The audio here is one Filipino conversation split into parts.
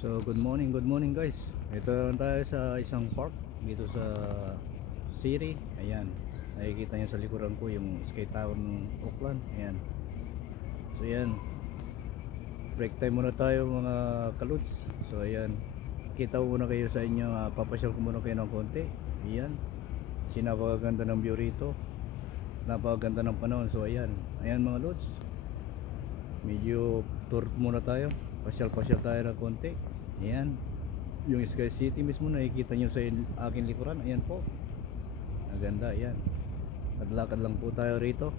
So good morning, good morning guys. Ito lang tayo sa isang park dito sa Siri. Ayan. Nakikita niyo sa likuran ko yung skate town ng Auckland. Ayan. So ayan. Break time muna tayo mga kaluts. So ayan. Kita ko muna kayo sa inyo. Uh, papasyal ko muna kayo ng konti. Ayan. Sinapakaganda ng view rito. Napakaganda ng panahon. So ayan. Ayan mga lods. Medyo tour muna tayo. Pasyal-pasyal tayo ng konti. Ayan. Yung Sky City mismo nakikita nyo sa in- aking likuran. Ayan po. Ang ganda. Ayan. Naglakad lang po tayo rito.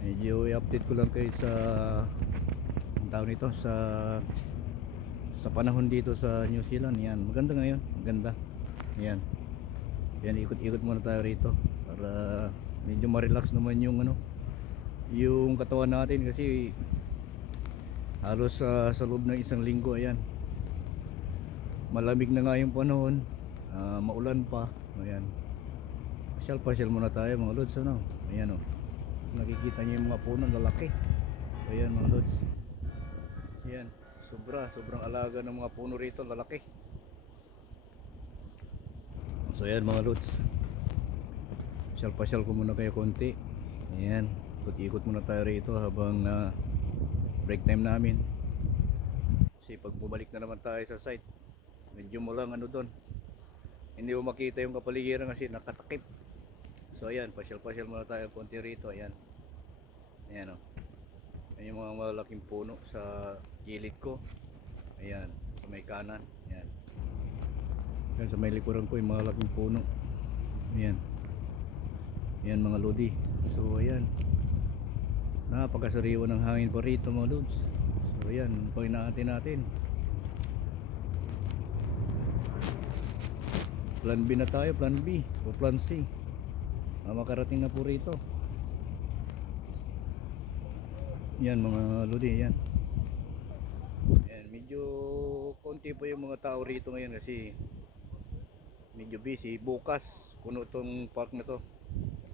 Medyo i-update ko lang kayo sa ang tawag nito sa sa panahon dito sa New Zealand. Ayan. Maganda ngayon. Maganda. Ayan. Ayan. Ikot-ikot muna tayo rito. Para medyo ma-relax naman yung ano yung katawan natin kasi halos sa sa loob ng isang linggo ayan. Malamig na nga yung panahon. Ah, maulan pa. Ayan. Pasyal pasyal muna tayo mga lods ano? Ayan o nakikita niyo yung mga puno lalaki. Ayan mga lods. Ayan. Sobra sobrang alaga ng mga puno rito lalaki. So ayan mga lods. Pasyal pasyal ko muna kayo konti. Ayan. Ikot-ikot muna tayo rito habang ah, break time namin. Kasi pag bumalik na naman tayo sa site medyo mo lang ano doon. Hindi mo makita yung kapaligiran kasi nakatakip. So ayan pasyal pasyal muna tayo konti rito ayan. Ayan o ayan yung mga malaking puno sa gilid ko. Ayan sa may kanan ayan. Ayan sa may likuran ko yung mga malaking puno. Ayan. Ayan mga lodi. So ayan napakasariwa ng hangin pa rito mga lods. So yan pag natin. Plan B na tayo plan B o plan C. Ah, makarating na po rito. Yan mga lodi yan. Yan medyo konti pa yung mga tao rito ngayon kasi medyo busy. Bukas puno tong park na to.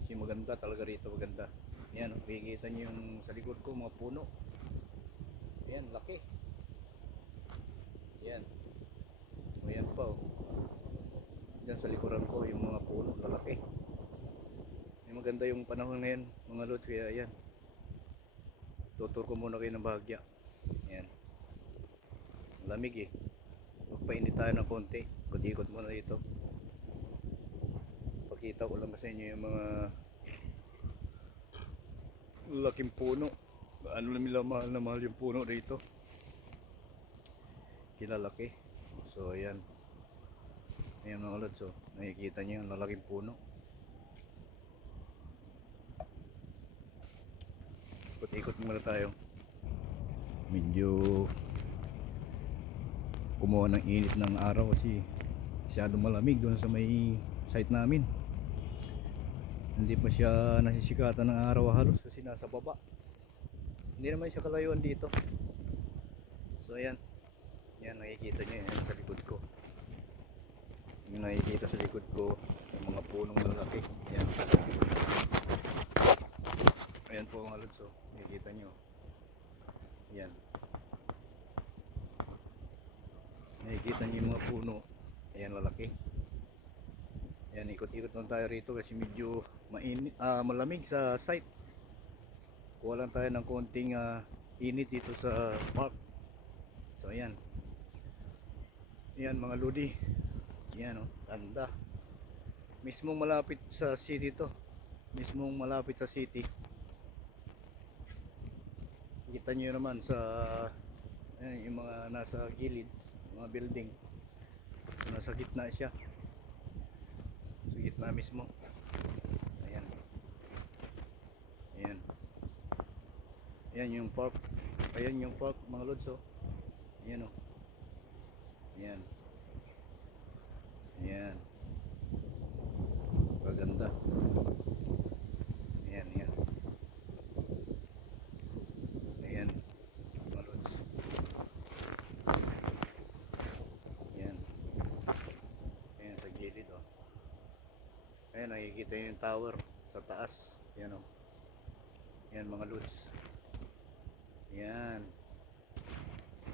Kasi maganda talaga rito maganda yan, makikita nyo yung sa likod ko, mga puno. Yan, laki. Yan. O yan pa, oh. Yan sa likuran ko, yung mga puno, lalaki. Yan, maganda yung panahon ngayon, mga lods, kaya yan. Tutur ko muna kayo ng bahagya. Yan. Lamig eh. Magpainit tayo ng konti. Ikot-ikot muna dito. Pakita ko lang sa inyo yung mga laking puno. Ano lang nila mahal na mahal yung puno rito. Kilalaki. So ayan. Ayan mga lods so nakikita nyo yung lalaking puno. Ikot ikot muna tayo. Medyo kumuha ng init ng araw kasi masyadong malamig doon sa may site namin hindi pa siya nasisikatan ng araw halos kasi nasa baba. Hindi naman siya kalayuan dito. So ayan. Yan nakikita nyo yan sa likod ko. Yung nakikita sa likod ko yung mga punong malaki yan ayan po mga lods oh. nakikita nyo yan nakikita nyo yung mga puno. Ayan lalaki yan, ikot-ikot lang tayo rito kasi medyo mainit, ah, malamig sa site. Kuha lang tayo ng konting ah, init dito sa park. So ayan. Ayan mga lodi. Ayan oh, ganda. Mismong malapit sa city to. Mismong malapit sa city. Kita nyo naman sa ayan, yung mga nasa gilid, mga building. Nasa gitna siya sa gitna mismo. Ayan. Ayan. Ayan yung park ayan yung park mga lods oh. Ayan oh. Ayan. Ayan. Kaganda ayan ayan ayan mga lods ayan ayan sa gilid oh Ayan, nakikita yung tower sa taas. Yan o. Yan mga lods. Yan.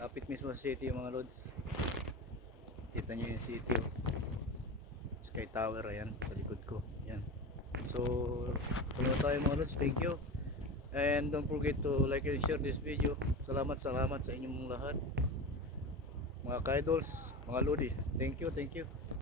Lapit mismo sa city yung mga lods. Kita nyo yung city. oh. Sky Tower, ayan, sa likod ko. Yan. So, tuloy tayo mga lods. Thank you. And don't forget to like and share this video. Salamat, salamat sa inyong lahat. Mga ka-idols, mga lodi. Thank you, thank you.